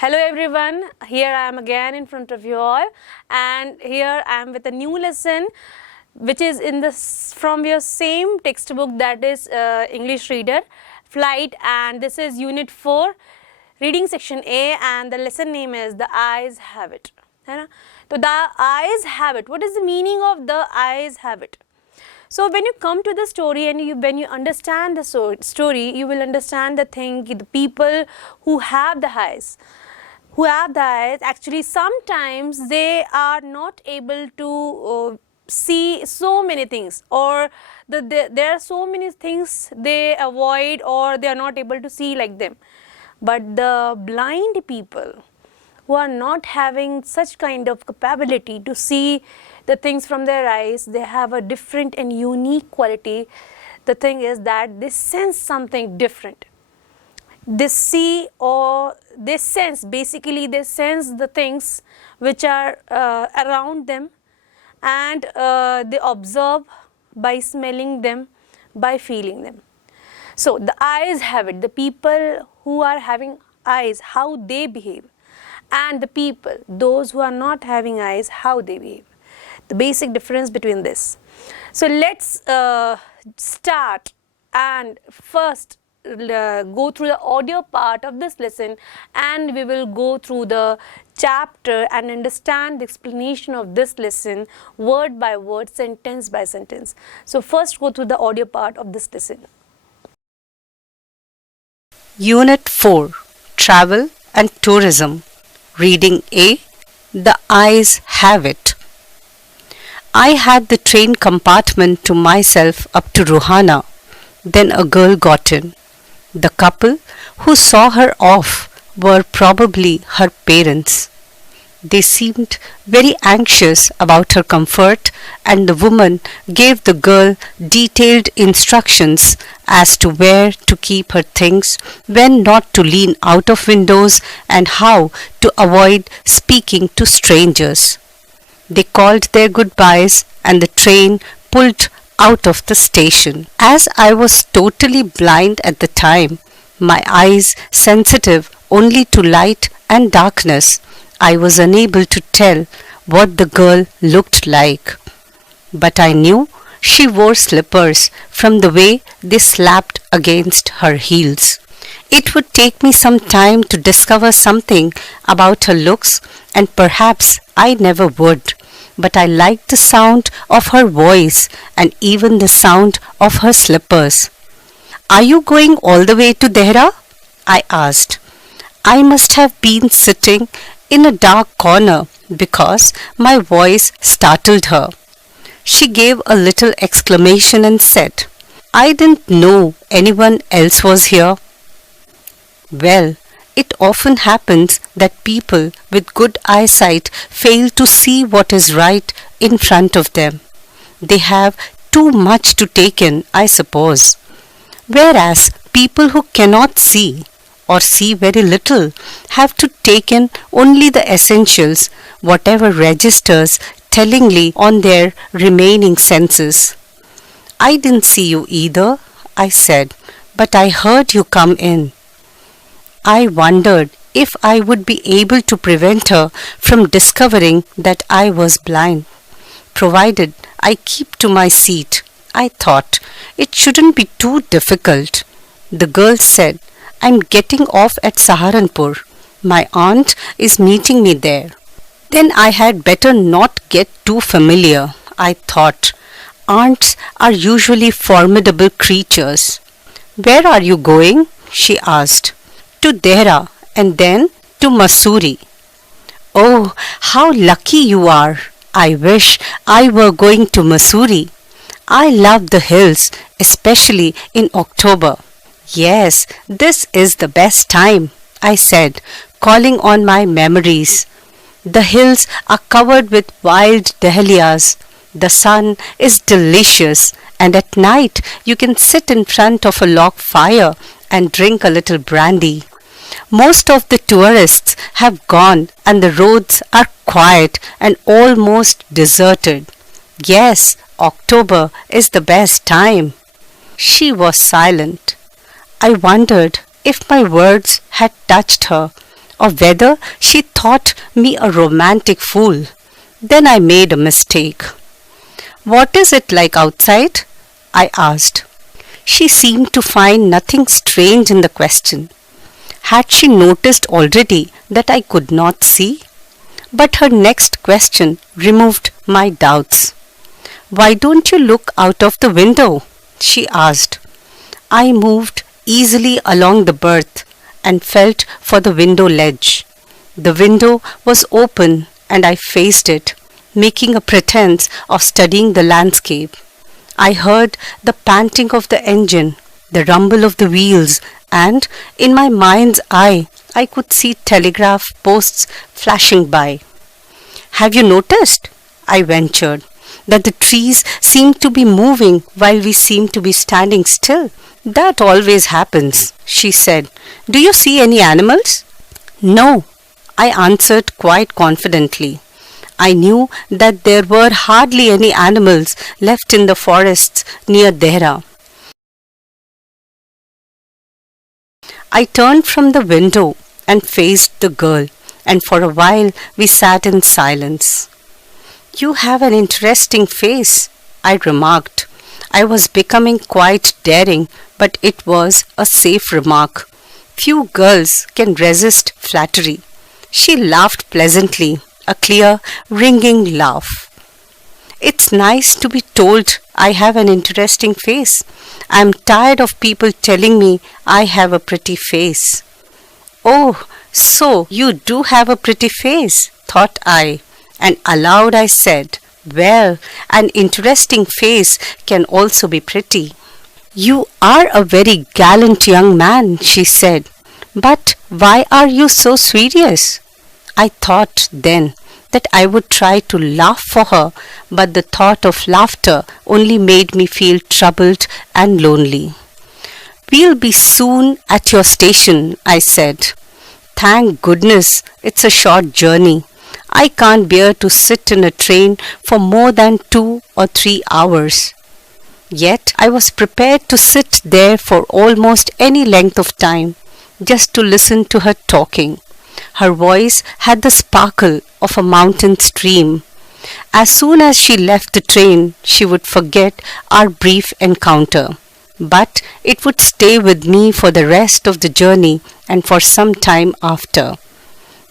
Hello everyone, here I am again in front of you all, and here I am with a new lesson which is from your same textbook, that is English Reader Flight, and this is Unit 4 Reading Section A, and the lesson name is The Eyes Have It. So the eyes have it. What is the meaning of the eyes have it? So when you come to the story and when you understand the story, you will understand the people who have the eyes. Actually sometimes they are not able to see so many things, or there are so many things they avoid, or they are not able to see like them. But the blind people who are not having such kind of capability to see the things from their eyes, they have a different and unique quality. The thing is that they sense something different. They see, or they sense, basically they sense the things which are around them, and they observe by smelling them, by feeling them. So the eyes have it. The people who are having eyes, how they behave, and the people, those who are not having eyes, how they behave. The basic difference between this. So let's start and first go through the audio part of this lesson, and we will go through the chapter and understand the explanation of this lesson word by word, sentence by sentence. So first go through the audio part of this lesson. Unit 4 Travel and Tourism. Reading A. The Eyes Have It. I had the train compartment to myself up to Ruhana. Then a girl got in. The couple who saw her off were probably her parents. They seemed very anxious about her comfort, and the woman gave the girl detailed instructions as to where to keep her things, when not to lean out of windows, and how to avoid speaking to strangers. They called their goodbyes, and the train pulled out of the station. As I was totally blind at the time, my eyes sensitive only to light and darkness, I was unable to tell what the girl looked like. But I knew she wore slippers from the way they slapped against her heels. It would take me some time to discover something about her looks, and perhaps I never would. But I liked the sound of her voice and even the sound of her slippers. Are you going all the way to Dehra? I asked. I must have been sitting in a dark corner because my voice startled her. She gave a little exclamation and said, I didn't know anyone else was here. Well, it often happens that people with good eyesight fail to see what is right in front of them. They have too much to take in, I suppose. Whereas people who cannot see, or see very little, have to take in only the essentials, whatever registers tellingly on their remaining senses. I didn't see you either, I said, but I heard you come in. I wondered if I would be able to prevent her from discovering that I was blind. Provided I keep to my seat, I thought. It shouldn't be too difficult. The girl said, I'm getting off at Saharanpur. My aunt is meeting me there. Then I had better not get too familiar, I thought. Aunts are usually formidable creatures. Where are you going? She asked. To Dehra, and then to Mussoorie. Oh, how lucky you are! I wish I were going to Mussoorie. I love the hills, especially in October. Yes, this is the best time, I said, calling on my memories. The hills are covered with wild dahlias. The sun is delicious, and at night you can sit in front of a log fire and drink a little brandy. Most of the tourists have gone, and the roads are quiet and almost deserted. Yes, October is the best time. She was silent. I wondered if my words had touched her, or whether she thought me a romantic fool. Then I made a mistake. What is it like outside? I asked. She seemed to find nothing strange in the question. Had she noticed already that I could not see? But her next question removed my doubts. Why don't you look out of the window? She asked. I moved easily along the berth and felt for the window ledge. The window was open and I faced it, making a pretense of studying the landscape. I heard the panting of the engine, the rumble of the wheels, and in my mind's eye I could see telegraph posts flashing by. Have you noticed, I ventured, that the trees seem to be moving while we seem to be standing still? That always happens, she said. Do you see any animals? No, I answered quite confidently. I knew that there were hardly any animals left in the forests near Dehra. I turned from the window and faced the girl, and for a while we sat in silence. You have an interesting face, I remarked. I was becoming quite daring, but it was a safe remark. Few girls can resist flattery. She laughed pleasantly, a clear, ringing laugh. It's nice to be told I have an interesting face. I'm tired of people telling me I have a pretty face. Oh, so you do have a pretty face, thought I, and aloud I said, well, an interesting face can also be pretty. You are a very gallant young man, she said, but why are you so serious? I thought then that I would try to laugh for her, but the thought of laughter only made me feel troubled and lonely. We'll be soon at your station, I said. Thank goodness it's a short journey. I can't bear to sit in a train for more than 2 or 3 hours. Yet I was prepared to sit there for almost any length of time, just to listen to her talking. Her voice had the sparkle of a mountain stream. As soon as she left the train, she would forget our brief encounter. But it would stay with me for the rest of the journey and for some time after.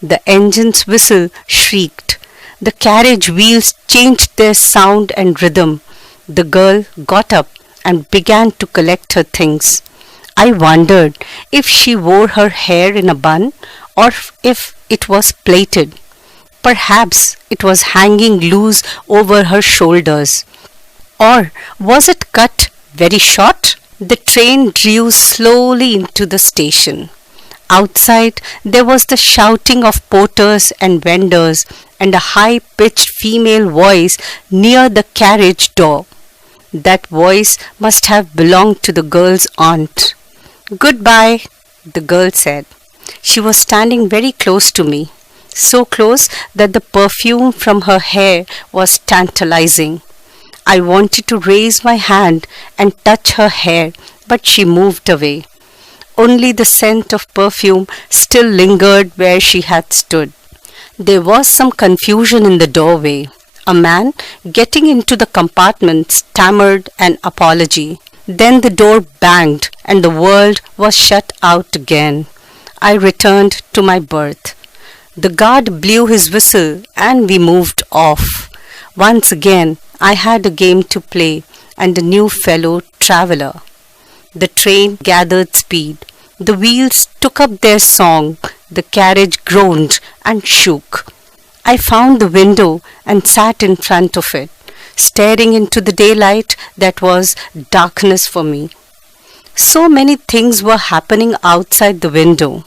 The engine's whistle shrieked. The carriage wheels changed their sound and rhythm. The girl got up and began to collect her things. I wondered if she wore her hair in a bun or if it was plaited. Perhaps it was hanging loose over her shoulders. Or was it cut very short? The train drew slowly into the station. Outside there was the shouting of porters and vendors and a high-pitched female voice near the carriage door. That voice must have belonged to the girl's aunt. Goodbye, the girl said. She was standing very close to me, so close that the perfume from her hair was tantalizing. I wanted to raise my hand and touch her hair, but she moved away. Only the scent of perfume still lingered where she had stood. There was some confusion in the doorway. A man getting into the compartment stammered an apology. Then the door banged and the world was shut out again. I returned to my berth. The guard blew his whistle and we moved off. Once again I had a game to play and a new fellow traveller. The train gathered speed. The wheels took up their song. The carriage groaned and shook. I found the window and sat in front of it, staring into the daylight that was darkness for me. So many things were happening outside the window.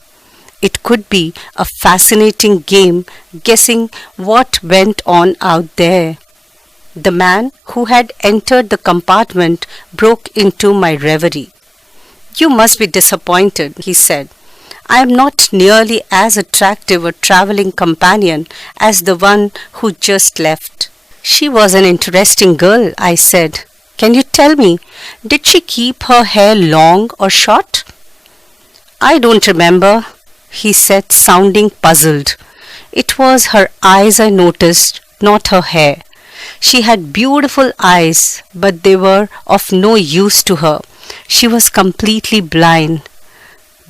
It could be a fascinating game guessing what went on out there. The man who had entered the compartment broke into my reverie. You must be disappointed, he said. I am not nearly as attractive a travelling companion as the one who just left. She was an interesting girl, I said. Can you tell me, did she keep her hair long or short? I don't remember. he said, sounding puzzled. It was her eyes I noticed, not her hair. She had beautiful eyes, but they were of no use to her. She was completely blind.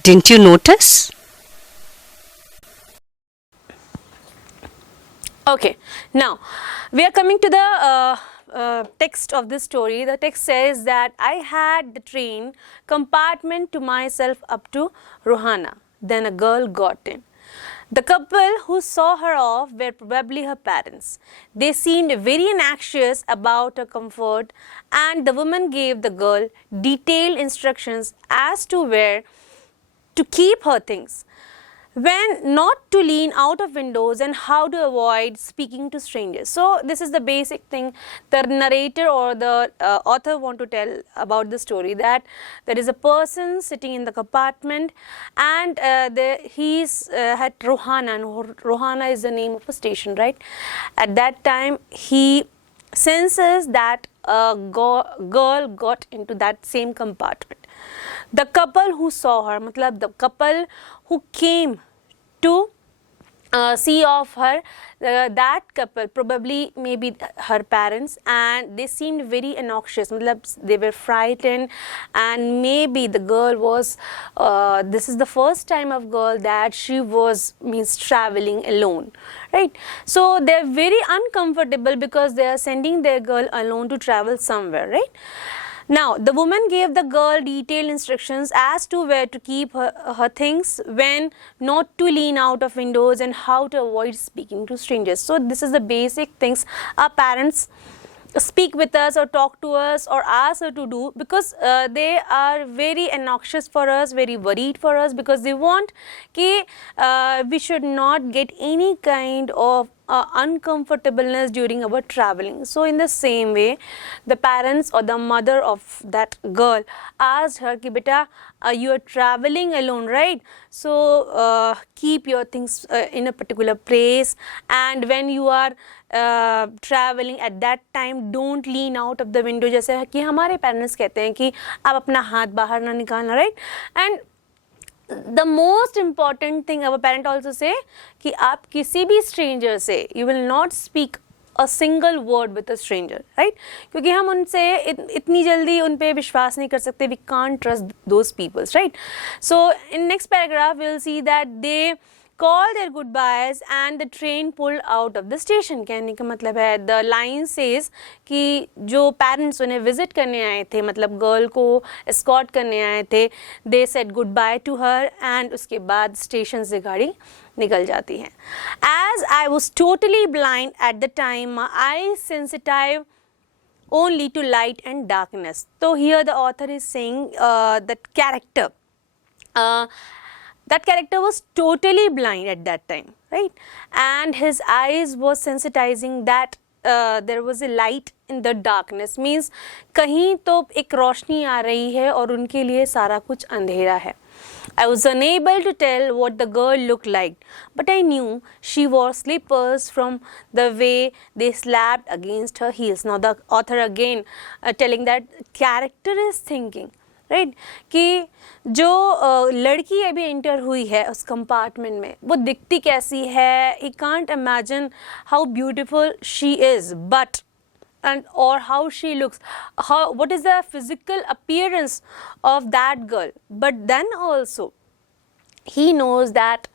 Didn't you notice? Okay, now we are coming to the text of this story. The text says that I had the train compartment to myself up to Rohana. Then a girl got in. The couple who saw her off were probably her parents. They seemed very anxious about her comfort, and the woman gave the girl detailed instructions as to where to keep her things, when not to lean out of windows, and how to avoid speaking to strangers. So this is the basic thing the narrator or the author want to tell about the story, that there is a person sitting in the compartment, and he's had Rohana, and Rohana is the name of a station, right? At that time he senses that a girl got into that same compartment. The couple who saw her, matlab the couple who came to see of her, that couple probably maybe her parents, and they seemed very obnoxious, matlab they were frightened, and maybe the girl was this is the first time of girl that she was means traveling alone, right? So they're very uncomfortable because they are sending their girl alone to travel somewhere, right? Now, the woman gave the girl detailed instructions as to where to keep her things, when not to lean out of windows, and how to avoid speaking to strangers. So, this is the basic things our parents speak with us or talk to us or ask her to do, because they are very obnoxious for us, very worried for us, because they want that we should not get any kind of uncomfortableness during our traveling. So in the same way, the parents or the mother of that girl asked her ki beta, you are traveling alone, right? So keep your things in a particular place, and when you are traveling at that time, don't lean out of the window. जैसे कि हमारे parents कहते हैं कि आप अपना हाथ बाहर ना निकालना, right? And the most important thing our parent also say कि आप किसी भी stranger से you will not speak a single word with a stranger, right? क्योंकि हम उनसे इतनी जल्दी उन पे विश्वास नहीं कर सकते. We can't trust those people, right? So in next paragraph we will see that they called their goodbyes and the train pulled out of the station. कहने का मतलब है, the line says कि जो parents उन्हें visit करने आए थे, मतलब girl को escort करने आए थे, they said goodbye to her, and उसके बाद station से गाड़ी निकल जाती है. As I was totally blind at the time, my eyes sensitive only to light and darkness. So here the author is saying that character was totally blind at that time, right? And his eyes was sensitizing that there was a light in the darkness, means कहीं तो एक रोशनी आ रही है और उनके लिए सारा कुछ अंधेरा है. I was unable to tell what the girl looked like, but I knew she wore slippers from the way they slapped against her heels. Now the author again telling that character is thinking, right कि जो लड़की अभी enter हुई है उस compartment में, वो दिखती कैसी है. He can't imagine how beautiful she is, but and or how she looks, what is the physical appearance of that girl, but then also he knows that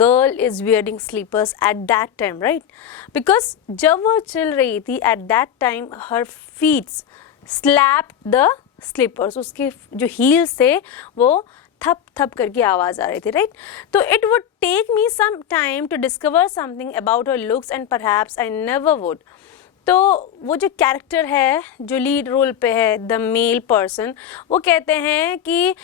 girl is wearing slippers at that time, right? Because जब वो चल रही थी at that time her feet slapped the slippers, उसके जो heels थे वो थप थप करके आवाज़ आ रही थी, राइट? तो it would take me some time to discover something about her looks and perhaps I never would. तो वो जो कैरेक्टर है जो लीड रोल पे है, द मेल पर्सन, वो कहते हैं कि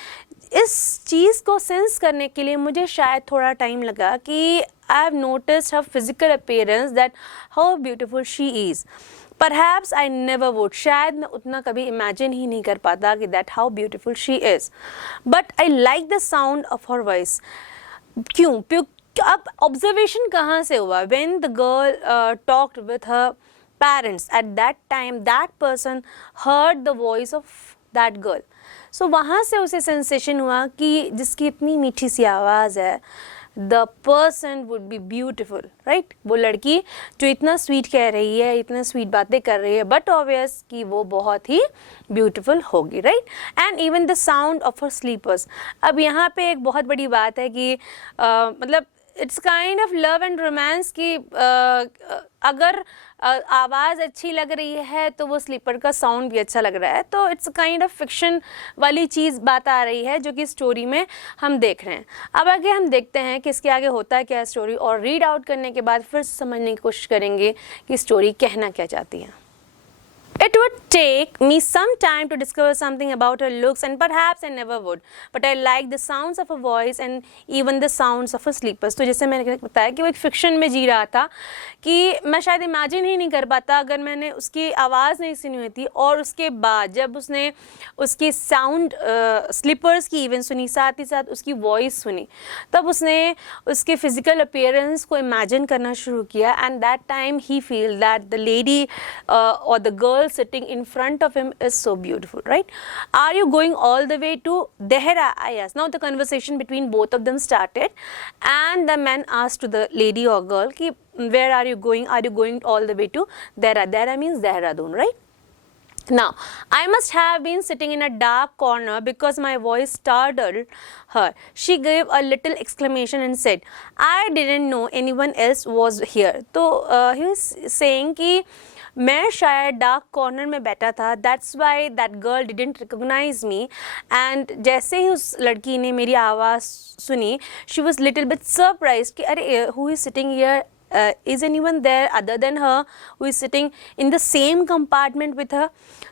इस चीज़ को सेंस करने के लिए मुझे शायद थोड़ा टाइम लगा कि I have noticed her physical appearance that how beautiful she is. Perhaps I never would, शायद मैं उतना कभी इमेजिन ही नहीं कर पाता कि that how beautiful she is, but I like the sound of her voice. क्यों? अब ऑब्जर्वेशन कहाँ से हुआ? When the girl talked with her parents at that time, that person heard the voice of that girl. So वहाँ से उसे sensation हुआ कि जिसकी इतनी मीठी सी आवाज़ है, the person would be beautiful, right? वो लड़की जो इतना स्वीट कह रही है, इतना स्वीट बातें कर रही है, बट ऑब्वियस कि वो बहुत ही ब्यूटीफुल होगी, right? And even the sound of her slippers. अब यहाँ पे एक बहुत बड़ी बात है कि मतलब it's kind of love and romance कि अगर आवाज़ अच्छी लग रही है तो वो स्लीपर का साउंड भी अच्छा लग रहा है. तो इट्स काइंड ऑफ फिक्शन वाली चीज़ बात आ रही है जो कि स्टोरी में हम देख रहे हैं. अब आगे हम देखते हैं कि इसके आगे होता है क्या स्टोरी, और रीड आउट करने के बाद फिर समझने की कोशिश करेंगे कि स्टोरी कहना क्या चाहती है. It would take me some time to discover something about her looks, and perhaps I never would. But I like the sounds of her voice and even the sounds of her sleepers. तो जैसे मैंने बताया कि वो एक fiction में जी रहा था कि मैं शायद इमेजिन ही नहीं कर पाता अगर मैंने उसकी आवाज़ नहीं सुनी होती, और उसके बाद जब उसने उसकी साउंड स्लीपर्स की इवन सुनी, साथ ही साथ उसकी वॉइस सुनी, तब उसने उसके फिजिकल अपीयरेंस को इमेजिन करना शुरू किया. And that time he feel that the lady or the girl sitting in front of him is so beautiful, right? Are you going all the way to Dehra? I asked. Now the conversation between both of them started, and the man asked to the lady or girl ki where are you going? Are you going all the way to Dehra? Dehra means Dehradun, right? Now, I must have been sitting in a dark corner because my voice startled her. She gave a little exclamation and said, I didn't know anyone else was here. So, he was saying कि मैं शायद dark corner में बैठा था, that's why that girl didn't recognise me. And जैसे ही उस लड़की ने मेरी आवाज़ सुनी, she was little bit surprise कि अरे who is sitting here, is anyone there other than her who is sitting in the same compartment with her.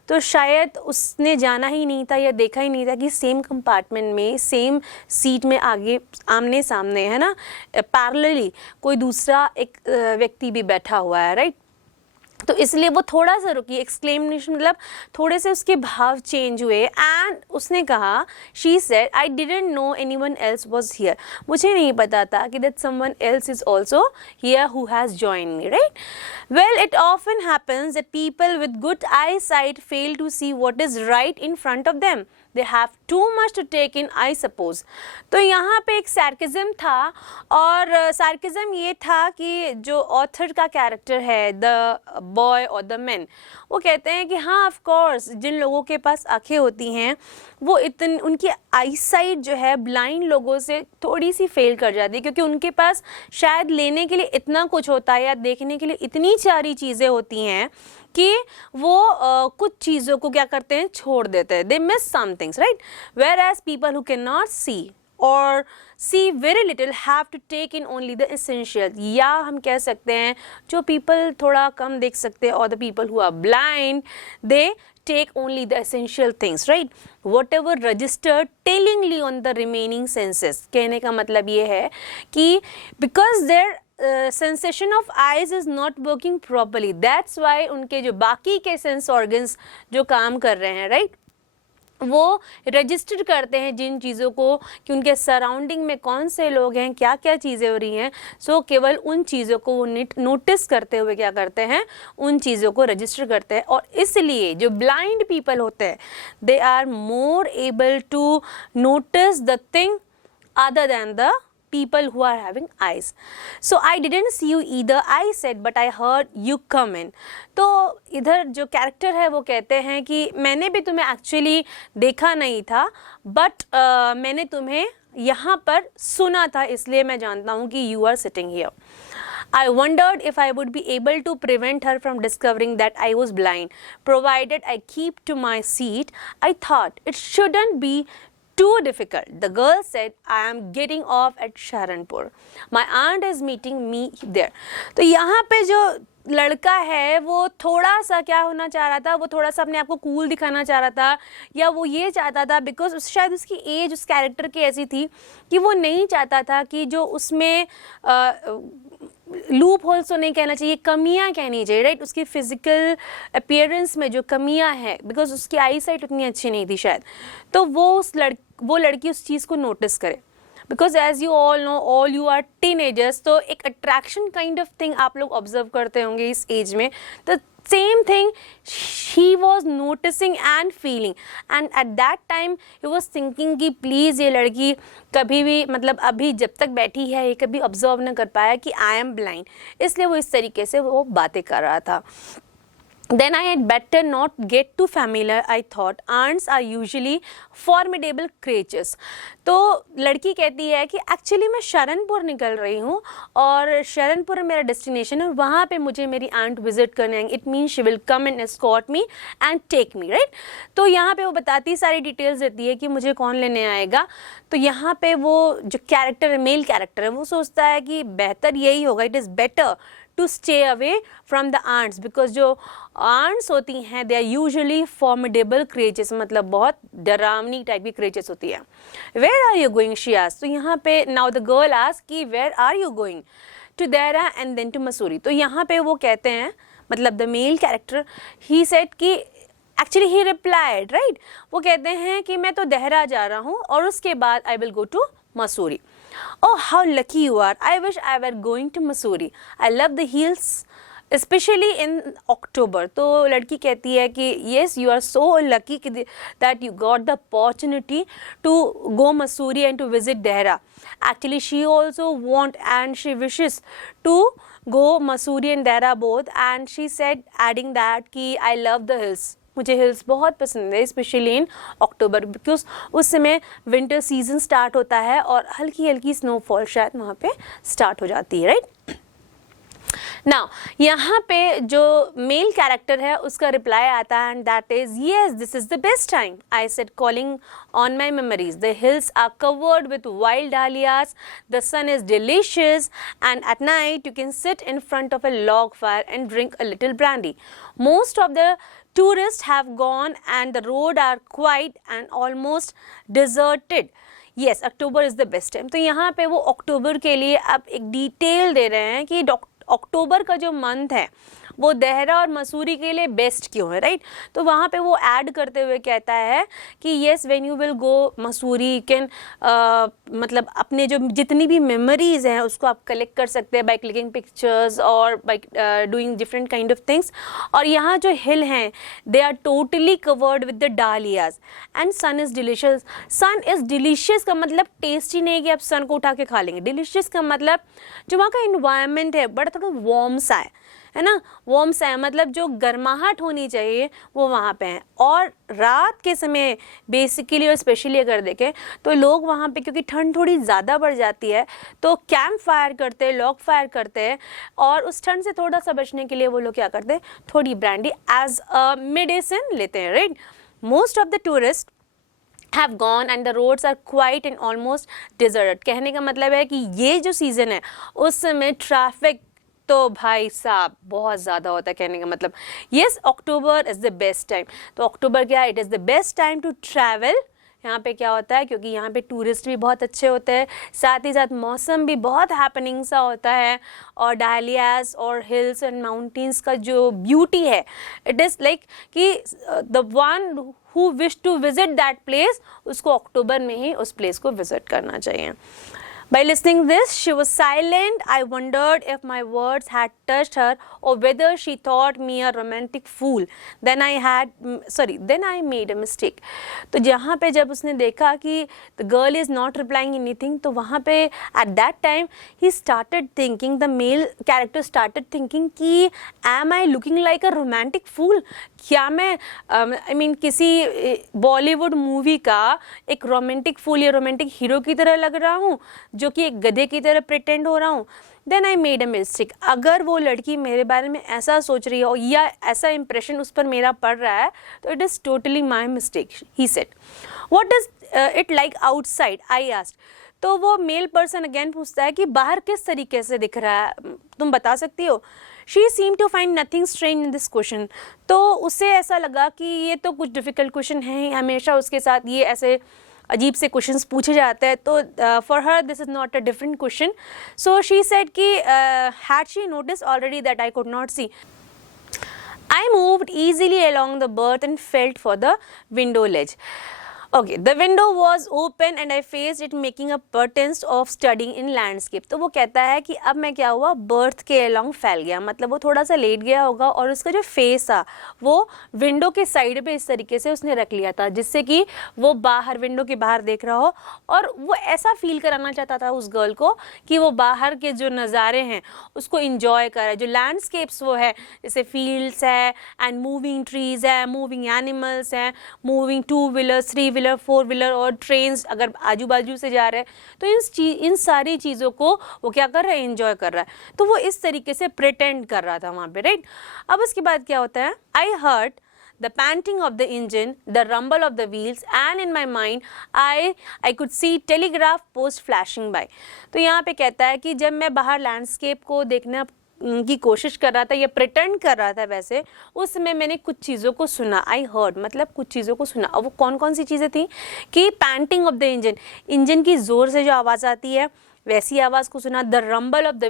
तो शायद उसने जाना ही नहीं था या देखा ही नहीं था कि सेम कंपार्टमेंट में, सेम सीट में आगे आमने सामने है ना, पैरेलली कोई दूसरा एक व्यक्ति भी बैठा हुआ है, राइट? तो इसलिए वो थोड़ा सा रुकी, एक्सक्लेमेशन मतलब थोड़े से उसके भाव चेंज हुए. एंड उसने कहा, she said I didn't know anyone else was here. मुझे नहीं पता था कि that someone else is also here who has joined me, right? Well, it often happens that people with good eyesight fail to see what is right in front of them. They have too much to take in, I suppose. तो यहाँ पे एक sarcasm था, और sarcasm ये था कि जो ऑथर का कैरेक्टर है, द बॉय और द मैन, वो कहते हैं कि हाँ ऑफ कोर्स जिन लोगों के पास आंखें होती हैं वो उनकी आई साइट जो है ब्लाइंड लोगों से थोड़ी सी फेल कर जाती है, क्योंकि उनके पास शायद लेने के लिए इतना कुछ होता है या देखने के लिए इतनी सारी चीज़ें होती हैं कि वो कुछ चीज़ों को क्या करते हैं, छोड़ देते हैं. They miss some things, right? Whereas people who can not see or see very little have to take in only the essential. या हम कह सकते हैं जो पीपल थोड़ा कम देख सकते हैं, और the people who are blind, they take only the essential things, right? Whatever registered tellingly on the remaining senses. कहने का मतलब ये है कि because their sensation of eyes is not working properly, that's why उनके जो बाकी के sense organs जो काम कर रहे हैं, right? वो रजिस्टर करते हैं जिन चीज़ों को कि उनके सराउंडिंग में कौन से लोग हैं, क्या क्या चीज़ें हो रही हैं. सो केवल उन चीज़ों को वो नोटिस करते हुए क्या करते हैं, उन चीज़ों को रजिस्टर करते हैं. और इसलिए जो ब्लाइंड पीपल होते हैं, they are more able to notice the thing other than the people who are having eyes. So I didn't see you either, I said, but I heard you come in. तो इधर जो character है वो कहते हैं कि मैंने भी तुम्हें एक्चुअली देखा नहीं था, बट मैंने तुम्हें यहाँ पर सुना था, इसलिए मैं जानता हूँ कि you are sitting here. I wondered if I would be able to prevent her from discovering that I was blind, provided I keep to my seat. I thought it shouldn't be too difficult. The girl said, I am getting off at Sharanpur. My aunt is meeting me there. तो यहाँ पे जो लड़का है वो थोड़ा सा क्या होना चाह रहा था, वो थोड़ा सा अपने आप को कूल दिखाना चाह रहा था, या वो ये चाहता था बिकॉज शायद उसकी एज उस कैरेक्टर की ऐसी थी कि वो नहीं चाहता था कि जो उसमें लूप होल्स तो नहीं कहना चाहिए, कमियां कहनी चाहिए, राइट? उसकी फिजिकल अपीयरेंस में जो कमियां हैं, बिकॉज उसकी आई साइट उतनी अच्छी नहीं थी शायद, तो वो लड़की उस चीज़ को नोटिस करे. Because as you all know all you are teenagers, तो एक अट्रैक्शन काइंड ऑफ थिंग आप लोग ऑब्जर्व करते होंगे इस एज में. तो same thing she was noticing and feeling, and at that time he was thinking कि please ये लड़की कभी भी मतलब अभी जब तक बैठी है ये कभी ऑब्जर्व ना कर पाया कि I am blind, इसलिए वो इस तरीके से वो बातें कर रहा था. Then I had better not get too familiar, I thought. Ants are usually formidable creatures. तो लड़की कहती है कि एक्चुअली मैं शरणपुर निकल रही हूँ और शरणपुर मेरा डेस्टिनेशन है, वहाँ पे मुझे मेरी आंट विजिट करने आएंगे. It mean she will come and escort me and take me, right. तो यहाँ पे वो बताती सारी डिटेल्स देती है कि मुझे कौन लेने आएगा. तो यहाँ पे वो जो कैरेक्टर है, मेल कैरेक्टर है, वो सोचता है कि बेहतर यही होगा, it is better to stay away from the aunts, because जो आंट्स होती हैं they are usually formidable creatures, मतलब बहुत डरावनी टाइप की क्रिएचर्स होती है. Where are you going, she asked. तो यहाँ पे नाउ द गर्ल आस्क्ड कि where are you going, to Dehra and then to Mussoorie. तो यहाँ पे वो कहते हैं, मतलब the male character, he said कि एक्चुअली ही रिप्लाइड, राइट. वो कहते हैं कि मैं तो देहरा जा रहा हूँ और उसके बाद I will go to Mussoorie. Oh, how lucky you are. I wish I were going to Missouri. I love the hills, especially in October. तो लड़की कहती है कि yes, you are so lucky that you got the opportunity to go Missouri and to visit Dehra. Actually, she also want and she wishes to go Missouri and Dehra both. And she said, adding that कि I love the hills. मुझे hills बहुत पसंद है, specially in October, because उस समय winter season start होता है और हल्की हल्की स्नोफॉल शायद वहाँ पे स्टार्ट हो जाती है, राइट. नाउ यहाँ पे जो मेल कैरेक्टर है उसका रिप्लाई आता है, and that is yes this is the best time. I said calling on my memories. The hills are covered with wild dahlias, the sun is delicious, and at night you can sit in front of a log fire and drink a little brandy. Most of the tourists have gone and the road are quiet and almost deserted. Yes, October is the best time. तो यहाँ पे वो अक्टूबर के लिए अब एक detail दे रहे हैं कि अक्टूबर का जो मंथ है वो देहरा और मसूरी के लिए बेस्ट क्यों है, राइट. तो वहाँ पे वो ऐड करते हुए कहता है कि yes when you will go Mussoorie you can मतलब अपने जो जितनी भी मेमोरीज हैं उसको आप कलेक्ट कर सकते हैं बाय क्लिकिंग पिक्चर्स और by doing different kind of things. और यहाँ जो हिल हैं they are totally covered with the dahlias and sun is delicious. Sun is delicious का मतलब टेस्टी नहीं कि आप सन को उठा के खा लेंगे. डिलीशियस का मतलब जो वहाँ का इन्वायरमेंट है बड़ा थोड़ा वार्म सा है ना, वार्म सा है, मतलब जो गर्माहट होनी चाहिए वो वहाँ पे है. और रात के समय बेसिकली और स्पेशली अगर देखें तो लोग वहाँ पे क्योंकि ठंड थोड़ी ज़्यादा बढ़ जाती है तो कैंप फायर करते हैं, लॉग फायर करते हैं, और उस ठंड से थोड़ा सा बचने के लिए वो लोग क्या करते हैं, थोड़ी ब्रांडी एज अ मेडिसिन लेते हैं, right. Most of the tourist have gone and the roads are quiet and almost deserted. कहने का मतलब है कि ये जो सीज़न है उस समय ट्रैफिक तो भाई साहब बहुत ज़्यादा होता है. कहने का मतलब yes October is the best time. तो अक्टूबर क्या है, it is the best time to travel. यहाँ पे क्या होता है, क्योंकि यहाँ पे टूरिस्ट भी बहुत अच्छे होते हैं, साथ ही साथ मौसम भी बहुत हैपनिंग सा होता है, और डालियाज और हिल्स एंड माउंटेन्स का जो ब्यूटी है इट इज़ लाइक कि the one who wish to visit that place उसको अक्टूबर में ही उस प्लेस को विजिट करना चाहिए. By listening this, she was silent. I wondered if my words had touched her or whether she thought me a romantic fool. Then I made a mistake. तो जहाँ पे जब उसने देखा कि the girl is not replying anything, तो वहाँ पे at that time he started thinking, the male character started thinking कि am I looking like a romantic fool? क्या मैं किसी बॉलीवुड मूवी का एक रोमांटिक फूल या रोमांटिक हीरो की तरह लग रहा हूँ जो कि एक गधे की तरह प्रिटेंड हो रहा हूँ. Then I made a mistake. अगर वो लड़की मेरे बारे में ऐसा सोच रही है या ऐसा इंप्रेशन उस पर मेरा पड़ रहा है तो it is totally my mistake, he said. What is it like outside, I asked. तो वो मेल पर्सन अगेन पूछता है कि बाहर किस तरीके से दिख रहा है, तुम बता सकती हो. She seem to find nothing strange in this question. तो उसे ऐसा लगा कि ये तो कुछ डिफ़िकल्ट क्वेश्चन है, हमेशा उसके साथ ये ऐसे अजीब से क्वेश्चंस पूछे जाते हैं. तो for her this is not a different question. So she said कि had she notice already that I could not see. I moved easily along the berth and felt for the window ledge. Okay, the window was open and I faced it making a pretense of studying in landscape. तो वो कहता है कि अब मैं क्या हुआ, birth के along फैल गया, मतलब वो थोड़ा सा लेट गया होगा और उसका जो फेस था वो विंडो के साइड पे इस तरीके से उसने रख लिया था जिससे कि वो बाहर विंडो के बाहर देख रहा हो और वो ऐसा फील कराना चाहता था उस गर्ल को कि वो बाहर के जो नज़ारे हैं उसको इंजॉय करे, जो लैंडस्केप्स वो है जैसे फील्ड्स है एंड मूविंग ट्रीज है, मूविंग एनिमल्स हैं, मूविंग 2 व्हीलर्स 3 व्हीलर 4 व्हीलर और ट्रेन्स अगर आजू बाजू से जा रहे हैं तो इन सारी चीज़ों को वो क्या कर रहा है, एंजॉय कर रहा है। तो वो इस तरीके से प्रिटेंड कर रहा था वहाँ पे, राइट। अब उसके बाद क्या होता है, I heard the panting of the engine, the rumble of the wheels, and in my mind I could see telegraph post flashing by। तो यहाँ पे कहता है कि जब मैं बाहर लैंडस्केप को देखने की कोशिश कर रहा था या प्रिटेंड कर रहा था वैसे, उस समय मैंने कुछ चीज़ों को सुना। आई हर्ड मतलब कुछ चीज़ों को सुना। और वो कौन कौन सी चीज़ें थी कि पैंटिंग ऑफ द इंजन की ज़ोर से जो आवाज़ आती है वैसी आवाज़ को सुना। The rumble of the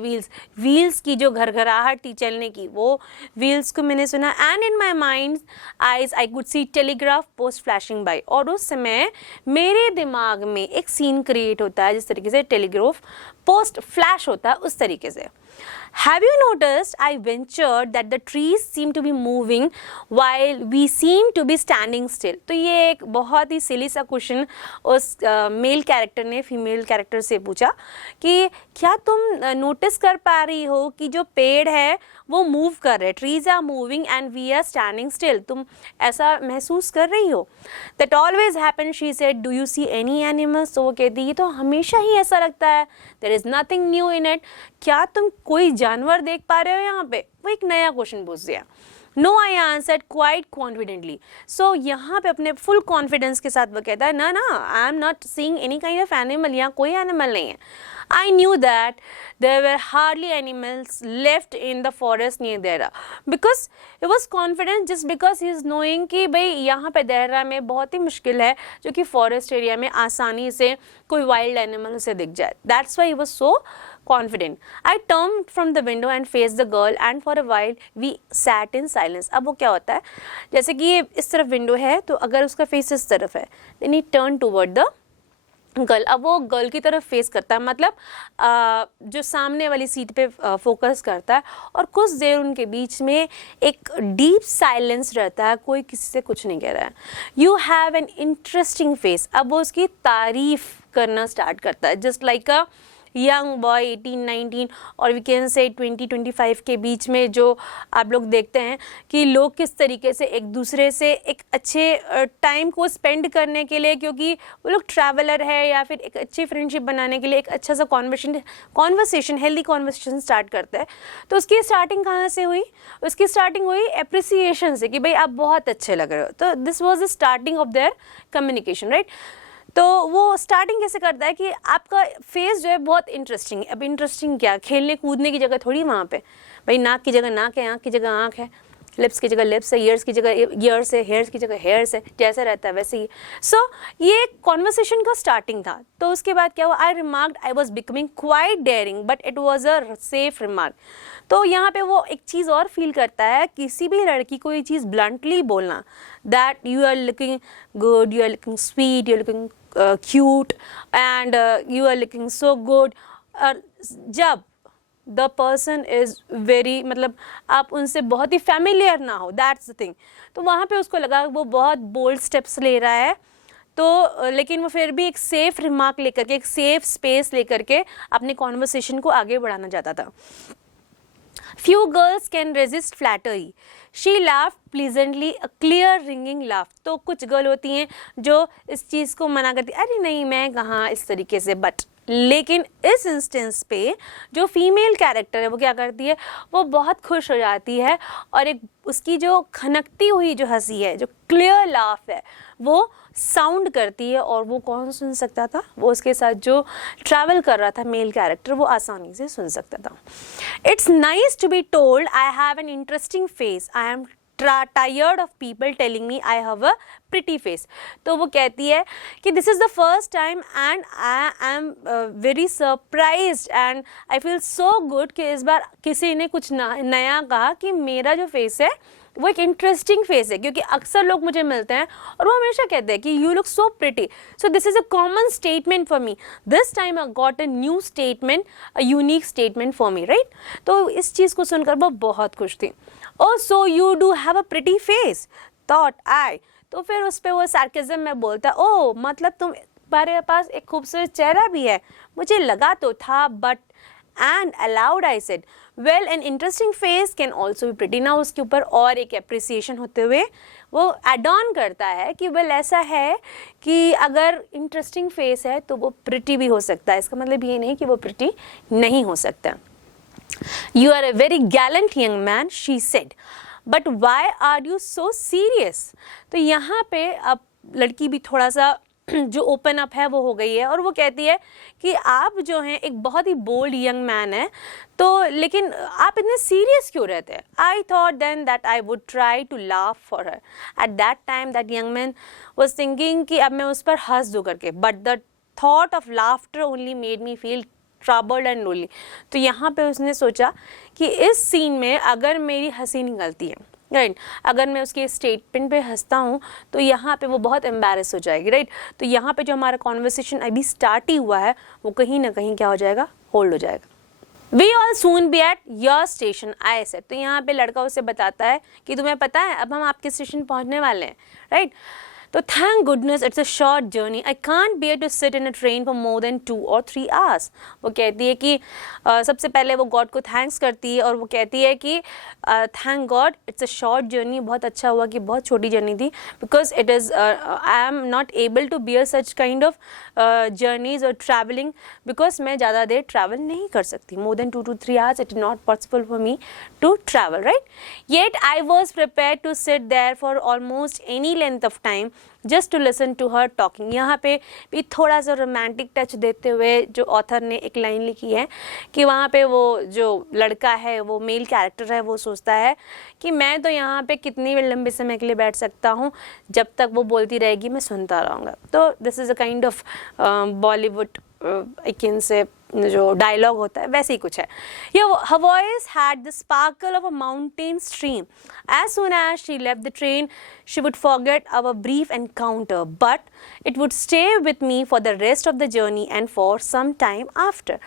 wheels की जो घरघराहट थी चलने की वो व्हील्स को मैंने सुना। And in my mind eyes I could see telegraph post flashing by. और उस समय मेरे दिमाग में एक सीन क्रिएट होता है जिस तरीके से टेलीग्राफ पोस्ट फ्लैश होता है उस तरीके से। Have you noticed, I ventured, that the trees seem to be moving while we seem to be standing still। तो ये एक बहुत ही सिली सा क्वेश्चन उस मेल कैरेक्टर ने फीमेल कैरेक्टर से पूछा कि क्या तुम नोटिस कर पा रही हो कि जो पेड़ है वो मूव कर रहे, trees are moving and we are standing still, तुम ऐसा महसूस कर रही हो। That always happen, she said, do you see any animals. तो वो कहती है तो हमेशा ही ऐसा लगता है, there is nothing new in it, क्या तुम कोई जानवर देख पा रहे हो यहाँ पे। वो एक नया क्वेश्चन पूछ दिया। No, I answered quite confidently. So यहाँ पे अपने फुल कॉन्फिडेंस के साथ वो कहता है ना आई am not seeing any kind of animal, यहाँ कोई एनिमल नहीं है। I knew that there were hardly animals left in the forest near Dehra because he was confident just because he is knowing कि भाई यहाँ पे देहरा में बहुत ही मुश्किल है जो कि फॉरेस्ट एरिया में आसानी से कोई वाइल्ड एनिमल उसे दिख जाए। That's why he was so confident. I turned from the window and faced the girl and for a while we sat in silence। अब वो क्या होता है, जैसे कि ये इस तरफ विंडो है तो अगर उसका फेस इस तरफ है then he turned toward the girl. अब वो गर्ल की तरफ फेस करता है, मतलब जो सामने वाली सीट पे फोकस करता है और कुछ देर उनके बीच में एक डीप साइलेंस रहता है, कोई किसी से कुछ नहीं कह रहा है। You have an interesting face. अब वो उसकी तारीफ करना स्टार्ट करता है, just like a young boy 18-19 और वी कैन से 20-25 के बीच में जो आप लोग देखते हैं कि लोग किस तरीके से एक दूसरे से एक अच्छे टाइम को स्पेंड करने के लिए, क्योंकि वो लोग ट्रैवलर है या फिर एक अच्छी फ्रेंडशिप बनाने के लिए एक अच्छा सा कॉन्वर्सेशन हेल्दी कॉन्वर्सेशन स्टार्ट करता है। तो उसकी स्टार्टिंग कहाँ से हुई, उसकी स्टार्टिंग हुई अप्रिसिएशन से कि भाई आप बहुत अच्छे लग रहे हो। तो this was the starting of their communication, right. तो वो स्टार्टिंग कैसे करता है कि आपका फेस जो है बहुत इंटरेस्टिंग है। अब इंटरेस्टिंग क्या, खेलने कूदने की जगह थोड़ी वहाँ पे, भाई नाक की जगह नाक है, आँख की जगह आँख है, लिप्स की जगह लिप्स है, ईयर्स की जगह ईयर्स है, हेयर्स की जगह हेयर्स है, जैसे रहता है वैसे ही। सो ये कॉन्वर्सेशन का स्टार्टिंग था। तो उसके बाद क्या हुआ, I remarked I was becoming quite daring but it was a safe remark. तो यहाँ पे वो एक चीज़ और फील करता है, किसी भी लड़की को ये चीज़ ब्लंटली बोलना, that you are looking good, you are looking sweet, you are looking cute and you are looking so good, और जब द पर्सन इज़ वेरी, मतलब आप उनसे बहुत ही फैमिलियर ना हो, दैट्स द थिंग। तो वहाँ पे उसको लगा वो बहुत बोल्ड स्टेप्स ले रहा है, तो लेकिन वो फिर भी एक सेफ रिमार्क लेकर के, एक सेफ स्पेस लेकर के अपने कॉन्वर्सेशन को आगे बढ़ाना चाहता था। Few girls can resist flattery. She laughed pleasantly, a clear ringing laugh. तो कुछ गर्ल होती हैं जो इस चीज़ को मना करती, अरे नहीं मैं कहाँ इस तरीके से, बट लेकिन इस इंस्टेंस पे जो फीमेल कैरेक्टर है वो क्या करती है, वो बहुत खुश हो जाती है और एक उसकी जो खनकती हुई जो हंसी है, जो क्लियर लाफ है, वो साउंड करती है। और वो कौन सुन सकता था, वो उसके साथ जो ट्रैवल कर रहा था मेल कैरेक्टर, वो आसानी से सुन सकता था। It's nice to be told I have an interesting face, I am tired of people telling me I have a pretty face। तो वो कहती है कि this is the first time and I am very surprised and I feel so good कि इस बार किसी ने कुछ नया कहा कि मेरा जो फेस है वो एक इंटरेस्टिंग फेस है, क्योंकि अक्सर लोग मुझे मिलते हैं और वो हमेशा कहते हैं कि you look so pretty. So this is a common statement for me. This time I got a new statement, a unique statement for me, right. तो इस चीज़ को सुनकर वो बहुत खुश थी. Oh so you do have a pretty face, thought I. तो फिर उस पर वो सार्केज्म में बोलता, ओ मतलब तुम्हारे पास एक खूबसूरत चेहरा भी है. मुझे लगा तो था, but and aloud I said, well an interesting face can also be pretty. now उसके ऊपर और एक appreciation होते हुए वो add on करता है कि well ऐसा है कि अगर interesting face है तो वो pretty भी हो सकता है. इसका मतलब ये नहीं कि वो pretty नहीं हो सकता. You are a very gallant young man, she said, but why are you so serious? तो यहाँ पे अब लड़की भी थोड़ा सा जो ओपन अप है वो हो गई है और वो कहती है कि आप जो हैं एक बहुत ही बोल्ड यंग मैन है, तो लेकिन आप इतने सीरियस क्यों रहते हैं. I thought then that I would try to laugh for her. At that time that young man was thinking कि अब मैं उस पर हंस दूँ करके, but the thought of laughter only made me feel troubled and lonely. तो यहाँ पे उसने सोचा कि इस सीन में अगर मेरी हंसी निकलती है, राइट, अगर मैं उसके स्टेटमेंट पे हंसता हूँ तो यहाँ पे वो बहुत एम्बैरेस हो जाएगी, राइट. तो यहाँ पे जो हमारा कॉन्वर्सेशन अभी स्टार्ट ही हुआ है वो कहीं ना कहीं क्या हो जाएगा, होल्ड हो जाएगा. We all soon be at your station, I said. तो यहाँ पे लड़का उसे बताता है कि तुम्हें पता है अब हम आपके स्टेशन पहुँचने वाले हैं, राइट. तो thank goodness it's a short journey, I can't bear to sit in a train for more than 2 or 3 hours. वो कहती है कि सबसे पहले वो गॉड को थैंक्स करती है और वो कहती है कि thank God it's a short journey, बहुत अच्छा हुआ कि बहुत छोटी जर्नी थी, because it is I am not able to bear such kind of journeys और ट्रैवलिंग, बिकॉज मैं ज़्यादा देर ट्रैवल नहीं कर सकती. More than 2 to 3 hours it is not possible for me to travel, right. Yet I was prepare to sit there for almost any length of time just to listen to her talking. यहाँ पे भी थोड़ा सा romantic touch देते हुए जो author ने एक लाइन लिखी है कि वहाँ पे वो जो लड़का है, वो मेल कैरेक्टर है, वो सोचता है कि मैं तो यहाँ पे कितनी लंबे समय के लिए बैठ सकता हूँ, जब तक वो बोलती रहेगी मैं सुनता रहूँगा. तो this is a kind of Bollywood I can say जो डायलॉग होता है वैसे ही कुछ है. Her voice had the sparkle of a mountain stream. As soon as she left the train, she would forget our brief encounter, but it would stay with me for the rest of the journey and for some time after.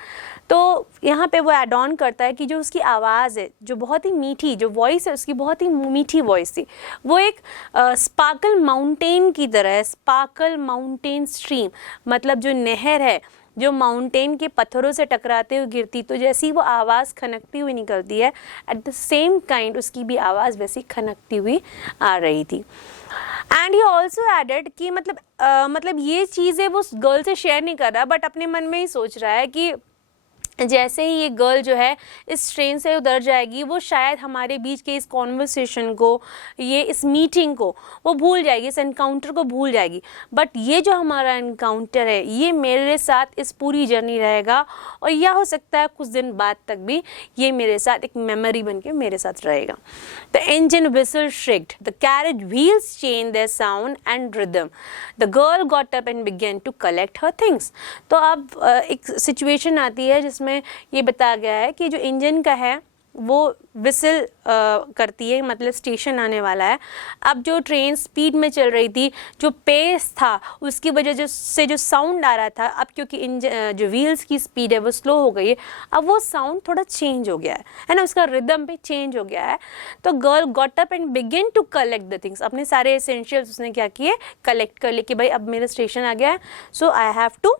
तो यहाँ पे वो add on करता है कि जो उसकी आवाज़ है, जो बहुत ही मीठी, जो वॉइस है उसकी बहुत ही मीठी वॉइस थी, वो एक स्पार्कल माउंटेन की तरह है. स्पार्कल माउंटेन स्ट्रीम मतलब जो नहर है जो माउंटेन के पत्थरों से टकराते हुए गिरती, तो जैसी वो आवाज़ खनकती हुई निकलती है, एट द सेम काइंड उसकी भी आवाज़ वैसी खनकती हुई आ रही थी. एंड ही ऑल्सो एडेड कि मतलब ये चीज़ें वो गर्ल से शेयर नहीं कर रहा, बट अपने मन में ही सोच रहा है कि जैसे ही ये गर्ल जो है इस ट्रेन से उतर जाएगी, वो शायद हमारे बीच के इस कॉन्वर्सेशन को, ये इस मीटिंग को वो भूल जाएगी, इस एनकाउंटर को भूल जाएगी. बट ये जो हमारा एनकाउंटर है ये मेरे साथ इस पूरी जर्नी रहेगा, और यह हो सकता है कुछ दिन बाद तक भी ये मेरे साथ एक मेमोरी बन के मेरे साथ रहेगा. The engine whistle shrieked, the carriage wheels changed their sound and rhythm. The girl got up and began to collect her things. तो अब एक सिचुएशन आती है जिसमें ये बताया गया है कि जो इंजन का है वो विसल करती है, मतलब स्टेशन आने वाला है. अब जो ट्रेन स्पीड में चल रही थी, जो पेस था उसकी वजह से जो साउंड आ रहा था, अब क्योंकि इंजन जो व्हील्स की स्पीड है वो स्लो हो गई है, अब वो साउंड थोड़ा चेंज हो गया है ना, उसका रिदम भी चेंज हो गया है. तो girl got up and begin to collect the things. अपने सारे एसेंशियल्स उसने क्या किए, कलेक्ट कर लिए कि भाई अब मेरा स्टेशन आ गया है, so I have to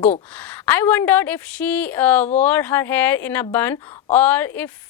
go. I wondered if she wore her hair in a bun or if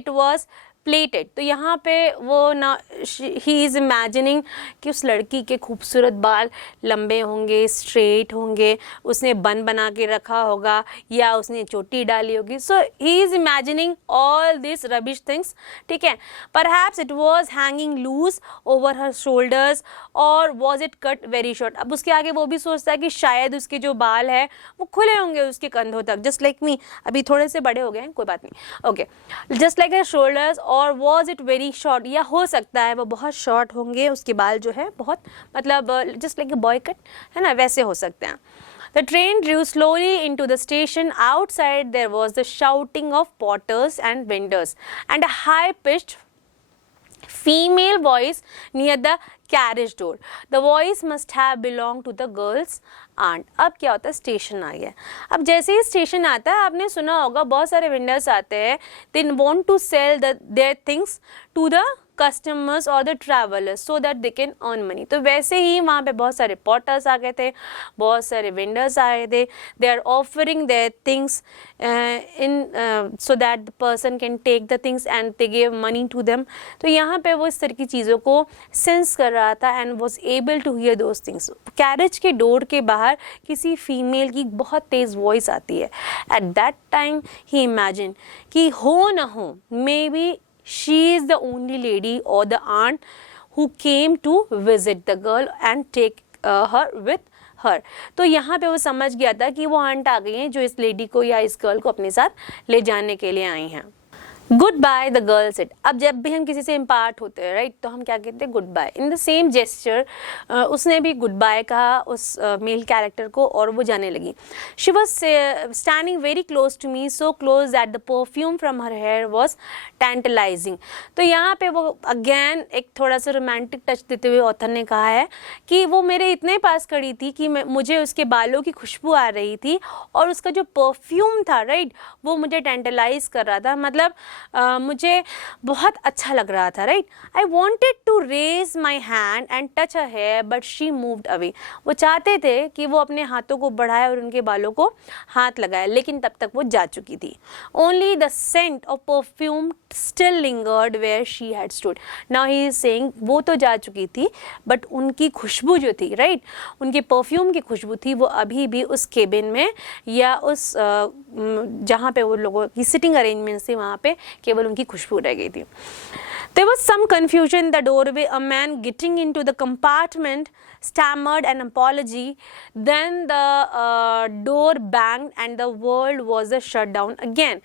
it was plated. तो यहाँ पे वो ना ही इज़ इमेजिनिंग कि उस लड़की के खूबसूरत बाल लंबे होंगे, स्ट्रेट होंगे, उसने बन बना के रखा होगा या उसने चोटी डाली होगी. So he is imagining all this rubbish things, ठीक है. Perhaps it was hanging loose over her shoulders और was it cut very short. अब उसके आगे वो भी सोचता है कि शायद उसके जो बाल है वो खुले होंगे उसके कंधों तक, जस्ट लाइक मी. अभी थोड़े से बड़े हो गए हैं, कोई बात नहीं, ओके. जस्ट लाइक हर शोल्डर्स, और वॉज इट वेरी शॉर्ट, या हो सकता है वो बहुत शॉर्ट होंगे, उसके बाल जो है बहुत मतलब just like a boy cut है ना, वैसे हो सकते हैं. The train drew slowly into the station. Outside there was the shouting of porters and vendors and a high-pitched female voice near the carriage door. The voice must have belonged to the girl's aunt. अब क्या होता है, station आ गया. अब जैसे ही station आता है, आपने सुना होगा बहुत सारे वेंडर्स आते हैं, they want to sell their things to the customers और the travellers so that they can earn money. तो वैसे ही वहाँ पे बहुत सारे पॉटर्स आ गए थे, बहुत सारे वेंडर्स आए थे. They are offering their things in so that the person can take the things and they give money to them. तो यहाँ पे वो इस तरह की चीज़ों को सेंस कर रहा था and was able to hear those things. Carriage के डोर के बाहर किसी फीमेल की बहुत तेज़ वॉइस आती है. Eight that time he imagine कि हो ना हो, may be she is the only lady or the aunt who came to visit the girl and take her with her. तो यहाँ पे वो समझ गया था कि वो आंट आ गई हैं जो इस लेडी को या इस गर्ल को अपने साथ ले जाने के लिए आई हैं. Good by the girl said. अब जब भी हम किसी से इम्पार्ट होते हैं, राइट, तो हम क्या कहते हैं, goodbye. In the same gesture उसने भी गुड बाय कहा उस मेल कैरेक्टर को और वो जाने लगी. She was standing very close to me, so close that the perfume from her hair was tantalising. तो यहाँ पे वो अगेन एक थोड़ा सा रोमांटिक टच देते हुए ऑथर ने कहा है कि वो मेरे इतने पास खड़ी थी कि मुझे उसके बालों की खुशबू आ रही थी और उसका जो परफ्यूम था, राइट, वो मुझे टेंटलाइज कर रहा था. मतलब मुझे बहुत अच्छा लग रहा था, right. I wanted to raise my hand and touch her hair but she moved away. वो चाहते थे कि वो अपने हाथों को बढ़ाए और उनके बालों को हाथ लगाए, लेकिन तब तक वो जा चुकी थी. Only the scent of perfume still lingered where she had stood. Now he is saying वो तो जा चुकी थी बट उनकी खुशबू जो थी, राइट, उनके परफ्यूम की खुशबू थी, वो अभी भी उस केबिन में या उस जहाँ पे वो लोगों की सिटिंग अरेंजमेंट थी वहाँ पे केवल उनकी खुशबू रह गई थी. There was some confusion in the doorway. A man getting into the compartment stammered an apology. Then the door banged and the world was shut down again.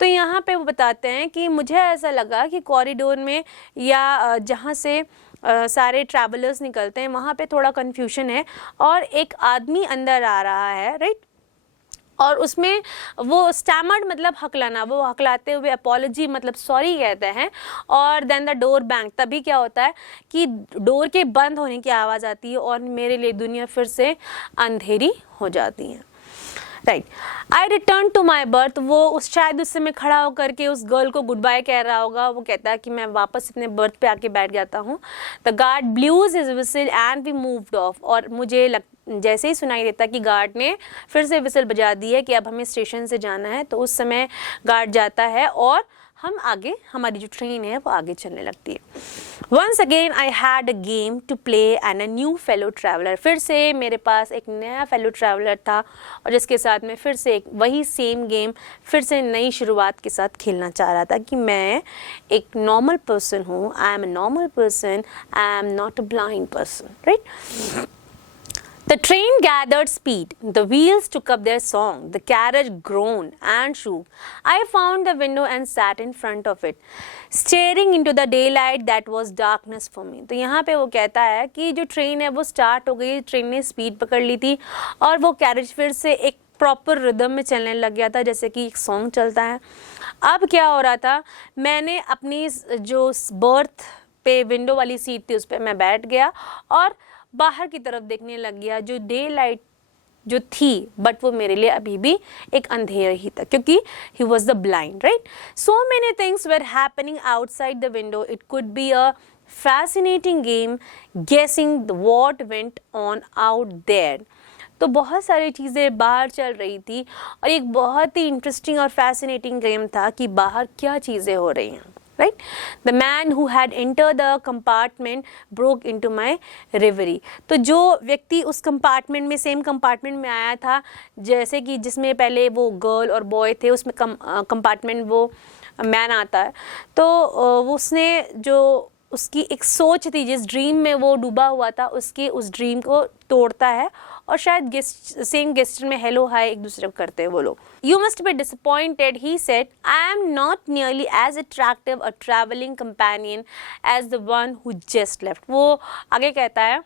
तो यहाँ पे वो बताते हैं कि मुझे ऐसा लगा कि कॉरिडोर में या जहाँ से सारे ट्रैवलर्स निकलते हैं वहाँ पे थोड़ा कन्फ्यूजन है और एक आदमी अंदर आ रहा है, राइट, और उसमें वो स्टैमर्ड मतलब हकलाना, वो हकलाते हुए अपॉलॉजी मतलब सॉरी कहते हैं. और देन द डोर बैंग, तभी क्या होता है कि डोर के बंद होने की आवाज़ आती है और मेरे लिए दुनिया फिर से अंधेरी हो जाती है, right. I return to my berth. वो शायद उस समय खड़ा होकर के उस गर्ल को गुड बाय कह रहा होगा. वो कहता है कि मैं वापस अपने बर्थ पे आके बैठ जाता हूँ. The guard blows his whistle and we moved off. और मुझे जैसे ही सुनाई देता कि गार्ड ने फिर से विसल बजा दी है कि अब हमें स्टेशन से जाना है, तो उस समय गार्ड जाता है और हम आगे, हमारी जो ट्रेन है वो आगे चलने लगती है. Once again I had a game to play and a new fellow traveller. फिर से मेरे पास एक नया फेलो ट्रैवलर था और जिसके साथ में फिर से एक वही सेम गेम फिर से नई शुरुआत के साथ खेलना चाह रहा था कि मैं एक नॉर्मल पर्सन हूँ. I am a normal person, I am not a blind person, right. The train gathered speed. The wheels took up their song. The carriage groaned and shook. I found the window and sat in front of it, staring into the daylight that was darkness for me. तो यहाँ पे वो कहता है कि जो train है वो स्टार्ट हो गई, ट्रेन ने स्पीड पकड़ ली थी और वो कैरेज फिर से एक प्रॉपर रिदम में चलने लग गया था जैसे कि एक सॉन्ग चलता है. अब क्या हो रहा था, मैंने अपनी जो बर्थ पे विंडो वाली सीट थी उस पर मैं बैठ गया और बाहर की तरफ देखने लग गया. जो डे लाइट जो थी बट वो मेरे लिए अभी भी एक अंधेरा ही था क्योंकि he was the blind, right. So many things were happening outside the window. It could be a fascinating game guessing what went on out there. तो बहुत सारी चीज़ें बाहर चल रही थी और एक बहुत ही इंटरेस्टिंग और फैसिनेटिंग गेम था कि बाहर क्या चीज़ें हो रही हैं, right? The man who had entered the compartment broke into my reverie. तो जो व्यक्ति उस कंपार्टमेंट में सेम कंपार्टमेंट में आया था जैसे कि जिसमें पहले वो गर्ल और बॉय थे उसमें कंपार्टमेंट वो मैन आता है तो उसने जो उसकी एक सोच थी जिस ड्रीम में वो डूबा हुआ था उसके उस ड्रीम को तोड़ता है और शायद सेम गेस्टर में हेलो हाय एक दूसरे को करते हैं वो लोग. You must be disappointed he said I am not nearly as attractive a travelling companion as the one who just left. वो आगे कहता है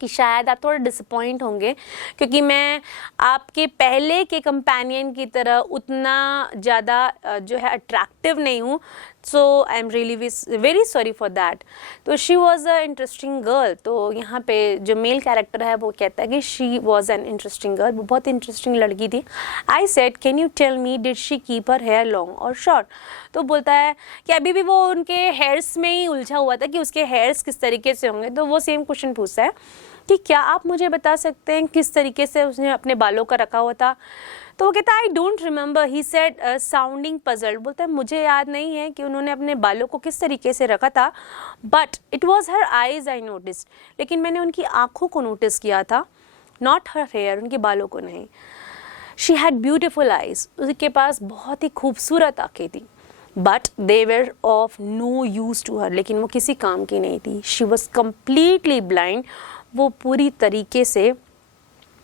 कि शायद आप थोड़ा डिसअपॉइंट होंगे क्योंकि मैं आपके पहले के कंपेनियन की तरह उतना ज़्यादा जो है अट्रैक्टिव नहीं हूँ. So I am really very sorry for that. तो she was a interesting girl. तो यहाँ पे जो मेल कैरेक्टर है वो कहता है कि she was an interesting girl, वो बहुत इंटरेस्टिंग लड़की थी. I said can you tell me did she keep her hair long और शॉर्ट. तो बोलता है कि अभी भी वो उनके हेयर्स में ही उलझा हुआ था कि उसके हेयर्स किस तरीके से होंगे. तो वो सेम क्वेश्चन पूछता है कि क्या आप मुझे बता सकते हैं किस तरीके से उसने अपने बालों का रखा हुआ था. तो वो कहता है I don't remember. He said sounding puzzled. बोलता है मुझे याद नहीं है कि उन्होंने अपने बालों को किस तरीके से रखा था, but it was her eyes I notice. लेकिन मैंने उनकी आँखों को नोटिस किया था, नॉट हर हेयर, उनके बालों को नहीं. She had beautiful eyes. उसके पास बहुत ही खूबसूरत आँखें थी, but they were of no use to her. लेकिन वो किसी काम की नहीं थी. She was completely blind. वो पूरी तरीके से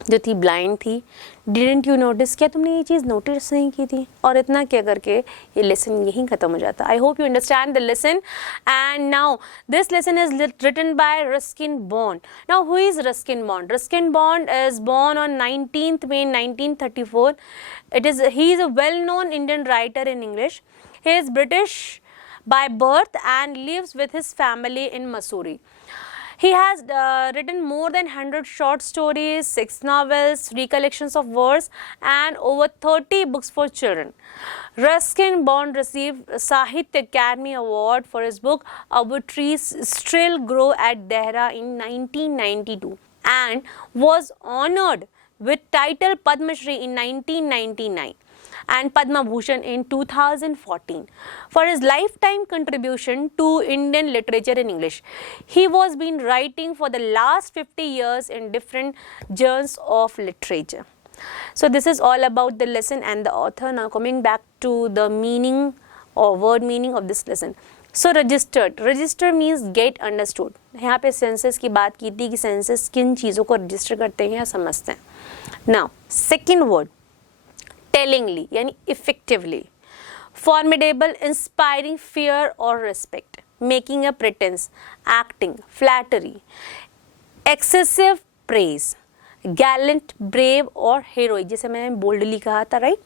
जो थी ब्लाइंड थी. Didn't you notice. क्या तुमने ये चीज़ नोटिस नहीं की थी. और इतना क्या करके ये लेसन यहीं ख़त्म हो जाता. I hope you understand the lesson. And now this lesson is written by Ruskin Bond. Now who is Ruskin Bond. Ruskin Bond is born on 19th May 1934. He is a well-known Indian writer in English. He is British by birth and lives with his family in Missouri. He has written more than 100 short stories, 6 novels, 3 collections of verse, and over 30 books for children. Ruskin Bond received Sahitya Academy Award for his book Our Trees Still Grow at Dehra in 1992 and was honored with title Padma Shri in 1999 and Padma Bhushan in 2014 for his lifetime contribution to Indian literature in English. He was been writing for the last 50 years in different genres of literature. So this is all about the lesson and the author. Now coming back to the meaning or word meaning of this lesson. So registered. Register means get understood. यहाँ पे census की बात की थी कि census किन चीज़ों को रजिस्टर करते हैं या समझते हैं. Now second word tellingly यानी effectively. Formidable, inspiring fear or respect. Making a pretense, acting, flattery. Excessive praise. Gallant, brave और heroic, जैसे मैंने boldly कहा था, right?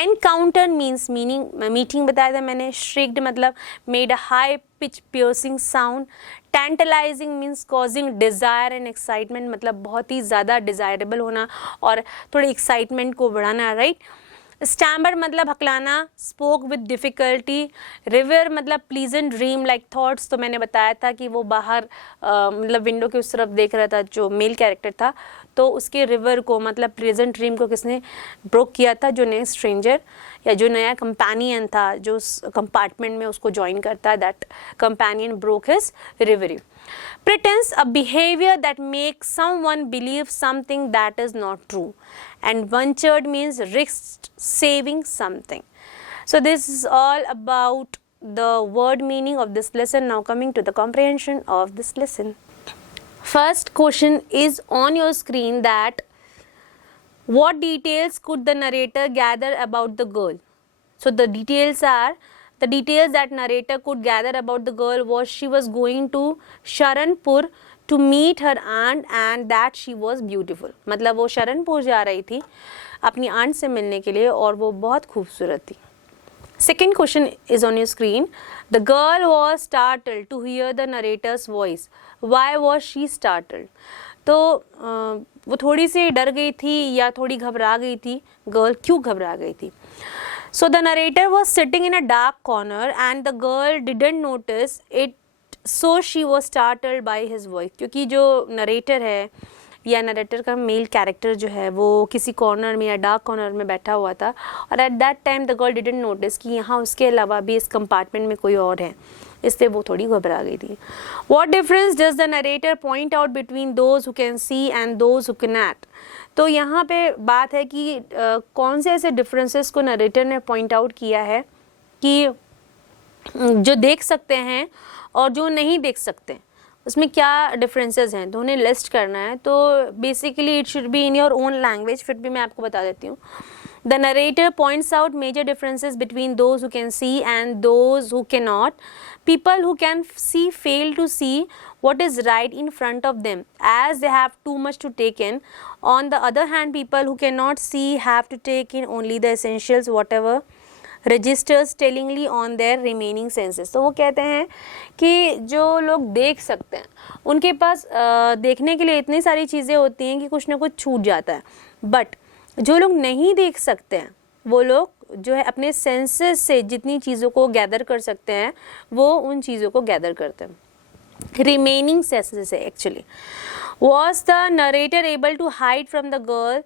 Encounter means meeting बताया था मैंने. Shrieked मतलब made a high pitch piercing sound. Tantalizing means causing desire and excitement, मतलब बहुत ही ज़्यादा desirable होना और थोड़ी excitement को बढ़ाना, right? स्टैम्बर मतलब हकलाना. Spoke with difficulty. रिवर मतलब प्लीजेंट ड्रीम लाइक थॉट्स. तो मैंने बताया था कि वो बाहर मतलब विंडो के उस तरफ देख रहा था जो मेल कैरेक्टर था. तो उसके रिवर को मतलब प्लीजेंट ड्रीम को किसने ब्रोक किया था. जो नया स्ट्रेंजर या जो नया कंपेनियन था जो उस कंपार्टमेंट में उसको ज्वाइन करता है. That companion broke his reverie. Pretense, a behavior that makes someone believe something that is not true. And ventured means risk saving something. So this is all about the word meaning of this lesson. Now coming to the comprehension of this lesson. First question is on your screen that what details could the narrator gather about the girl? So the details that narrator could gather about the girl was she was going to Sharanpur to meet her aunt and that she was beautiful. मतलब वो शरणपुर जा रही थी अपनी aunt से मिलने के लिए और वो बहुत खूबसूरत थी. Second question is on your screen. The girl was startled to hear the narrator's voice. Why was she startled? तो वो थोड़ी सी डर गई थी या थोड़ी घबरा गई थी. गर्ल क्यों घबरा गई थी. So the narrator was sitting in a dark corner and the girl didn't notice it, so she was startled by his voice. क्योंकि जो नरेटर है या नरेटर का मेल कैरेक्टर जो है वो किसी कॉर्नर में या डार्क कॉर्नर में बैठा हुआ था और eight that time the girl didn't notice कि यहाँ उसके अलावा भी इस कंपार्टमेंट में कोई और है. इससे वो थोड़ी घबरा गई थी. What difference does the narrator point out between those who can see and those who cannot? तो यहाँ पे बात है कि कौन से ऐसे डिफरेंसेस को नरेटर ने पॉइंट आउट किया है कि जो देख सकते हैं और जो नहीं देख सकते उसमें क्या डिफरेंसेस हैं. तो उन्हें लिस्ट करना है. तो basically it should be in your own language. फिर भी मैं आपको बता देती हूँ. The narrator points out major differences between those who can see and those who cannot. People who can see fail to see what is right in front of them as they have too much to take in. On the other hand, people who cannot see have to take in only the essentials, whatever registers tellingly on their remaining senses. तो वो कहते हैं कि जो लोग देख सकते हैं उनके पास देखने के लिए इतनी सारी चीज़ें होती हैं कि कुछ ना कुछ छूट जाता है, बट जो लोग नहीं देख सकते हैं वो लोग जो है अपने सेंसेस से जितनी चीज़ों को गैदर कर सकते हैं वो उन चीज़ों को गैदर करते हैं. Remaining senses actually. Was the narrator able to hide from the girl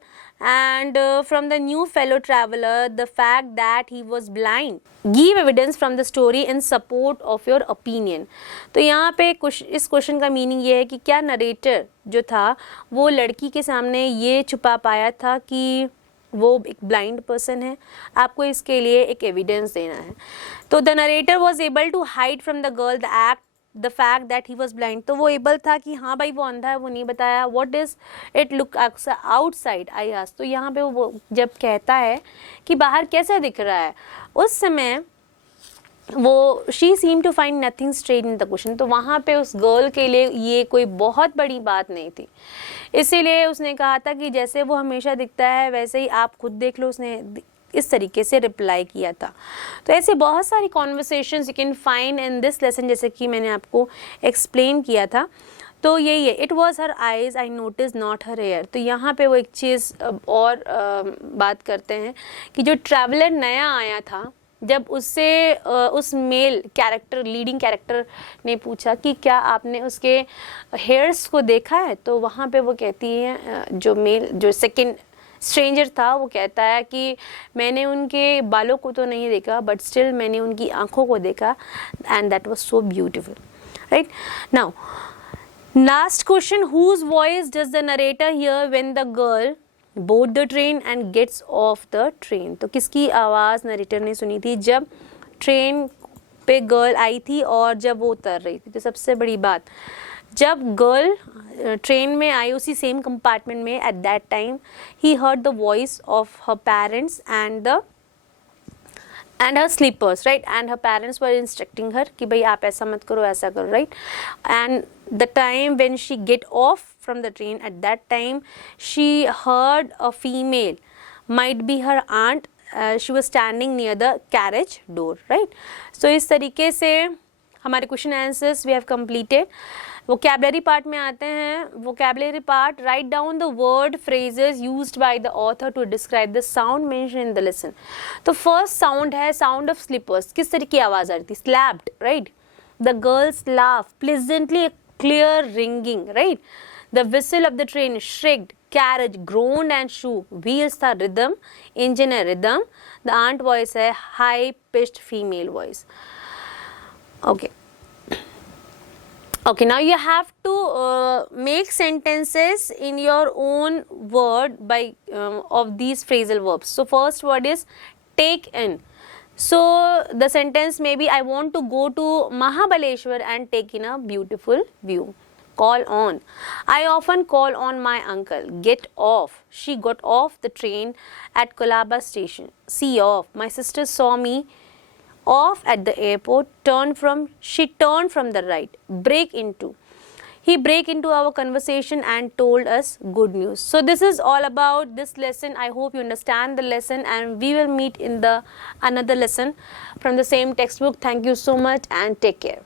and from the new fellow traveler the fact that he was blind? Give evidence from the story in support of your opinion. तो यहाँ पे इस question का meaning ये है कि क्या narrator जो था वो लड़की के सामने ये छुपा पाया था कि वो एक ब्लाइंड पर्सन है, आपको इसके लिए एक एविडेंस देना है. तो the narrator was able to hide from the girl the fact that he was blind. तो वो एबल था कि हाँ भाई वो अंधा है, वो नहीं बताया. What is it look outside I asked. तो यहाँ पे वो जब कहता है कि बाहर कैसा दिख रहा है, उस समय वो she seem to find nothing strange in the question. तो वहाँ पे उस गर्ल के लिए ये कोई बहुत बड़ी बात नहीं थी, इसीलिए उसने कहा था कि जैसे वो हमेशा दिखता है वैसे ही आप खुद देख लो. उसने इस तरीके से रिप्लाई किया था. तो ऐसे बहुत सारी conversations you can find in this lesson, जैसे कि मैंने आपको एक्सप्लेन किया था. तो यही है, it was her eyes I notice not her hair. तो यहाँ पे वो एक चीज़ और बात करते हैं कि जो ट्रैवलर नया आया था, जब उससे उस मेल कैरेक्टर लीडिंग कैरेक्टर ने पूछा कि क्या आपने उसके हेयर्स को देखा है, तो वहाँ पे वो कहती है जो सेकंड स्ट्रेंजर था वो कहता है कि मैंने उनके बालों को तो नहीं देखा बट स्टिल मैंने उनकी आंखों को देखा and that was so beautiful. Right now last question, whose voice does the narrator hear when the girl board the train and gets off the train. तो किसकी आवाज़ नरेटर ने सुनी थी जब ट्रेन पे गर्ल आई थी और जब वो उतर रही थी. तो सबसे बड़ी बात, जब गर्ल ट्रेन में आई उसी सेम कंपार्टमेंट में, एट दैट टाइम ही heard the voice of her parents and her sleepers. Right, and her parents were instructing her कि भाई आप ऐसा मत करो, ऐसा करो. Right, and the time when she get off from the train, at that time she heard a female, might be her aunt, she was standing near the carriage door. Right, so इस तरीके से हमारे question answers we have completed. Vocabulary part में आते हैं. Vocabulary part, write down the word phrases used by the author to describe the sound mention in the lesson. तो first sound है sound of slippers. किस तरह की आवाज़ आ रही थी? Slapped. Right, the girl's laugh pleasantly, clear ringing. Right, the whistle of the train shrieked, carriage groaned and shook, wheels tha rhythm, engine a rhythm, the aunt voice है high pitched female voice. Okay, now you have to make sentences in your own word by of these phrasal verbs. So first word is take in. So the sentence may be, I want to go to Mahabaleshwar and take in a beautiful view. Call on, I often call on my uncle. Get off, she got off the train at Kolaba station. See off, my sister saw me off at the airport. She turned from the right. Break into, he break into our conversation and told us good news. So this is all about this lesson. I hope you understand the lesson and we will meet in the another lesson from the same textbook. Thank you so much and take care.